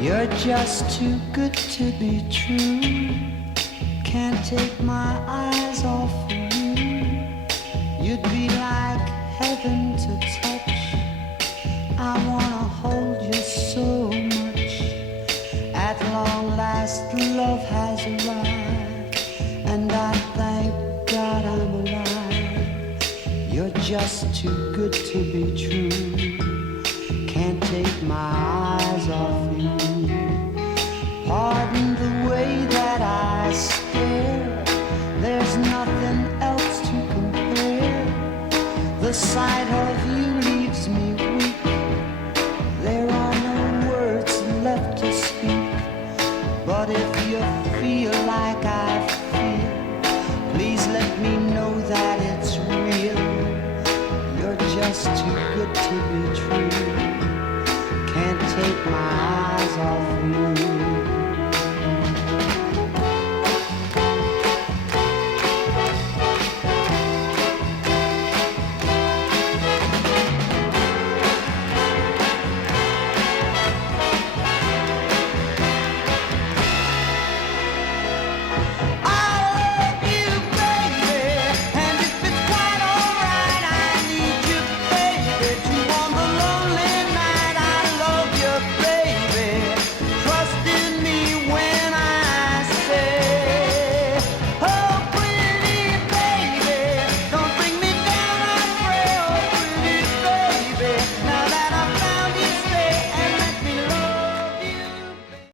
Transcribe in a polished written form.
You're just too good to be true. Can't take my eyes off of you. You'd be like heaven to touch. I wanna hold you so much. At long last love has arrived, and I thank God I'm alive. You're just too good to be true. Can't take my eyes off you. Pardon the way that I stare. There's nothing else to compare. The sight of you leaves me weak. There are no words left to speak. But if you feel like I feel, please let me know that it's real. You're just too good to be true. Can't take my eyes off you.